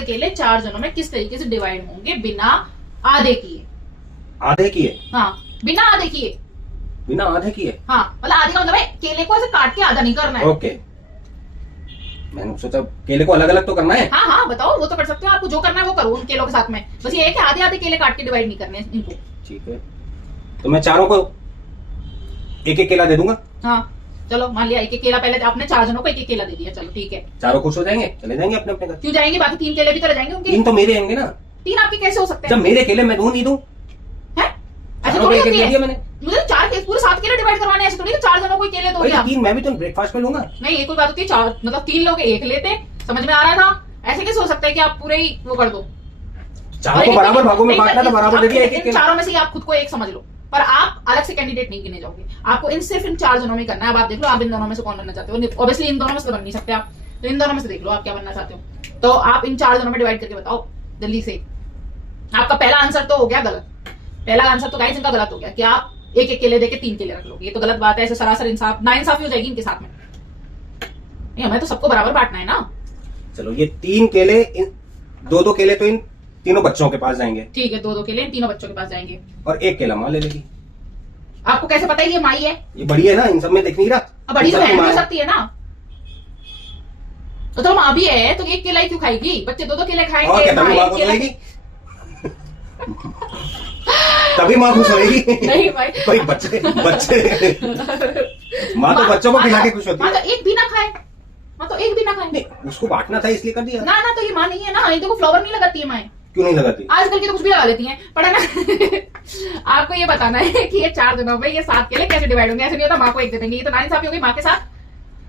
7 केले 4 जनों में किस तरीके से डिवाइड होंगे बिना आधे किए? आधे किए? हाँ, बिना आधे किए। बिना आधे किए? हाँ, मतलब आधे का मतलब है केले को ऐसे काट के आधा नहीं करना है। ओके, मैंने सोचा केले को अलग अलग तो करना है। हाँ हाँ, बताओ, वो तो कर सकते हो, आपको जो करना है वो करो उन केलों के साथ में। बस ये है कि आधे आधे केले काट के डिवाइड नहीं करने हैं इनको। ठीक है, तो मैं चारों को एक एक केला दे दूंगा। हाँ, चलो मान लिया एक एक केला, पहले आपने 4 जनों को एक एक केला दे दिया, चलो ठीक है। चारों खुश हो जाएंगे, चले जाएंगे अपने अपने घर। क्यों जाएंगे? बाकी 3 केले भी तो रह जाएंगे उनके। 3 तो मेरे होंगे ना। 3 आपके कैसे हो सकते हैं? जब मेरे केले मैं दूं नहीं दूं? हैं? ऐसे चारों को थोड़ी एक एक होती दे है। दिया मैंने। मुझे 4 केले, पूरे 7 केले डिवाइड करवाने हैं, ऐसे थोड़ी 4 जनों को केले दो भाई क्या? 3 मैं भी तो ब्रेकफास्ट में लूंगा। नहीं, ये कोई बात होती है, 4 मतलब 3 लोग एक लेते, समझ में आ रहा था। ऐसे कैसे हो सकता है कि आप पूरे ही वो कर दो? चारों को बराबर भागों में बांटना था, बराबर दे दिया एक एक। चारों में से आप खुद को एक समझ लो, पर आप अलग से कैंडिडेट नहीं गिने जाओगे। आपको सिर्फ इन 4 जनों में करना है। अब आप देख लो, आप इन दोनों में से कौन बनना चाहते हो। ऑब्वियसली इन दोनों में से बन नहीं सकते आप, तो इन दोनों में से देख लो आप क्या बनना चाहते हो। तो आप इन 4 जनों में डिवाइड करके बताओ जल्दी से। आपका पहला आंसर तो हो गया गलत। पहला आंसर तो गाइस इनका गलत हो गया कि आप एक एक केले देके 3 केले रख लोगे। ये तो गलत बात है, ऐसे सरासर इंसाफ ना इंसाफी हो जाएगी इनके साथ में। नहीं, हमें तो सबको बराबर बांटना है ना। चलो ये 3 केले, 2-2 केले तो इन तीनों बच्चों के पास जाएंगे। ठीक है, 2-2 केले इन तीनों बच्चों के पास जाएंगे। और 1 केला माँ ले लेगी। आपको कैसे पता है ये माई है? ये बड़ी है ना, इन सब में दिख नहीं रहा। अब बड़ी इन तो सब की बहन माँ हो है। सकती है ना। तो माँ भी है तो 1 केला ही क्यों खाएगी? बच्चे 2-2 केले और खाएंगे। क्या, तभी माँ माँ 1 खुश केला- होगी। तभी माँ खुश होगी। नहीं भाई। कोई बच्चे माँ तो बच्चों को खिला के खुश होती माँ है। तो एक भी ना खाए, माँ तो एक भी ना खाए। नहीं, उसको बांटना था इसलिए कर दिया। ना ना, तो ये माँ नहीं है ना। ये देखो फ्लावर नहीं लगाती है माँ। क्यों नहीं लगाती? आजकल की तो कुछ भी लगा लेती हैं, पर है ना। आपको ये बताना है कि ये 4 जनों में ये 7 केले कैसे डिवाइड होंगे। ऐसे नहीं होता माँ को 1 दे देंगे, ये तो नाइंसाफी होगी माँ के साथ।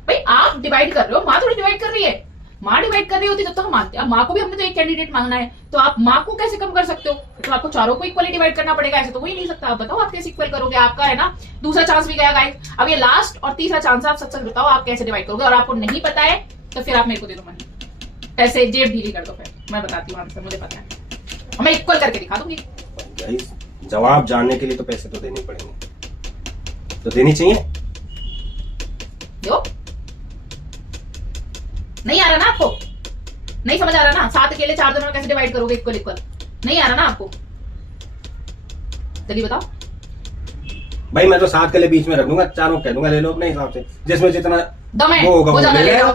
भाई आप डिवाइड कर रहे हो, माँ थोड़ी डिवाइड कर रही है। माँ डिवाइड कर रही होती तब तो हम मानते हैं। अब माँ को भी हमने तो एक कैंडिडेट मांगना है, तो आप माँ को कैसे कम कर सकते हो? तो आपको चारों को इक्वली डिवाइड करना पड़ेगा। ऐसे तो हो ही नहीं सकता। आप बताओ आप कैसे इक्वल करोगे? आपका है ना दूसरा चांस भी गया गाइस। अब ये लास्ट और तीसरा चांस है, आप सच सच बताओ आप कैसे डिवाइड करोगे। और आपको नहीं पता है तो फिर आप मेरे को दे दो मनी, पैसे जेब ढीली कर दो, फिर मैं बताती हूँ आंसर। मुझे पता है, मैं इक्वल करके दिखा दूंगी। गाइस, जवाब जानने के लिए तो पैसे तो देने पड़ेंगे, तो देनी चाहिए। जो नहीं आ रहा ना आपको, नहीं समझ आ रहा ना? 7 केले 4 जनों में कैसे डिवाइड करोगे इक्वल इक्वल? नहीं आ रहा ना आपको? चलिए बताओ। भाई मैं तो 7 केले बीच में रख दूंगा, चारों कह दूंगा ले लो अपने हिसाब से, जिसमें जितना दम है वो होगा वो ज्यादा ले ले लेगा। लो।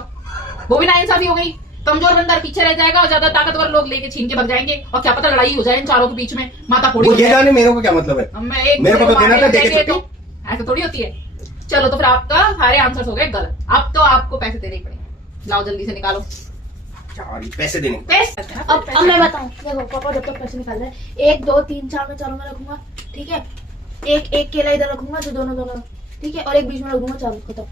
वो भी नाइंसाफी हो गई। कमजोर बंदा पीछे रह जाएगा और ज्यादा ताकतवर लोग लेके छीन के भाग जाएंगे, और क्या पता लड़ाई हो जाए इन चारों के बीच में, माता फोड़ी वो हो ये जाए। जाने मेरे को क्या मतलब है? मेरे को तो देना था, देके तो ऐसा थोड़ी होती है। चलो तो फिर आपका सारे आंसर्स हो गए गलत। अब तो आपको पैसे देने ही पड़ेंगे। लाओ जल्दी से निकालो यार, ये पैसे देने पैसे। अब मैं बताऊं, देखो पापा जब तक पैसे निकाल रहे हैं, 1 2 3 4 में चारों में रखूंगा, ठीक है। एक केला इधर रखूंगा जो दोनों, ठीक है, और एक बीच में रख दूंगा, चारों खत्म।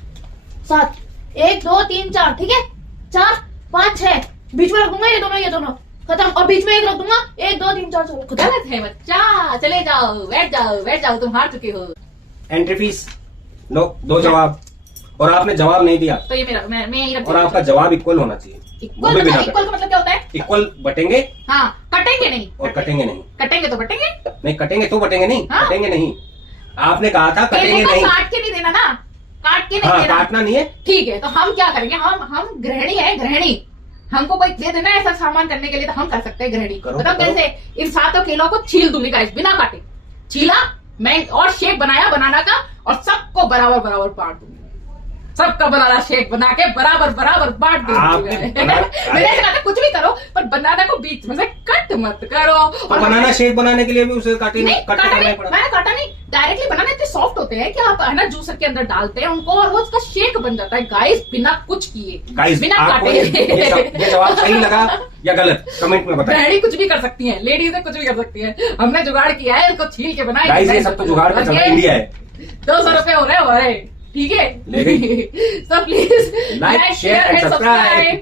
7 1 2 3 4, ठीक है। 4 5 6 बीच में रख दूंगा, ये दोनों खत्म, और बीच में एक रख दूंगा, 1 2 3 4 खत्म। गलत है बच्चा, चले जाओ, बैठ जाओ, तुम हार चुके हो। एंट्री फीस लो, 2 जवाब, और आपने जवाब नहीं दिया, तो ये मेरा मैं यही रख और आपका जवाब इक्वल होना चाहिए। वो भी बिना इक्वल का मतलब क्या होता है? इक्वल बटेंगे हाँ, कटेंगे नहीं और कटेंगे नहीं। कटेंगे तो बटेंगे। नहीं कटेंगे तो बटेंगे नहीं, हाँ? कटेंगे नहीं। आपने कहा था केले कटेंगे को नहीं। काट के नहीं देना ना, काट के नहीं हाँ, देना। काटना नहीं है। ठीक है, तो हम क्या करेंगे? हम गृहिणी है, गृहिणी। हमको कोई दे देना ऐसा सामान करने के लिए तो हम कर सकते हैं गृहिणी। करो, मतलब करो। कैसे? इन 7 केलों को छील दूंगी गाइस, बिना काटे छीला मैं, और शेक बनाया बनाना का, और सबको बराबर बराबर बांट दूंगी। सबका बनाना शेक बना के बराबर बराबर बांट दूंगी। आपने मैंने ऐसा कहा था कुछ भी करो, पर बनाना को बीच में से कट मत करो। तो बनाना शेक बनाने के लिए भी उसे काटे नहीं, कट काटा करना नहीं, पड़ा। मैंने काटा नहीं। डायरेक्टली बनाने इतने सॉफ्ट होते हैं कि आप है ना जूसर के अंदर डालते हैं उनको, और वो उसका शेक बन जाता है गाइस, बिना कुछ किए, गाइस, बिना आपको काटे। ये जवाब सही लगा या गलत, कमेंट में बताएं। गृहिणी कुछ भी कर सकती है, लेडीज कुछ भी कर सकती है। हमने जुगाड़ किया है, इसको छील के बनाया। गाइस, ये सब तो जुगाड़ का चल रहा है, इंडिया है। 200 रुपए हो रहे हमारे, ठीक है। ले गई। So please Like, share and subscribe.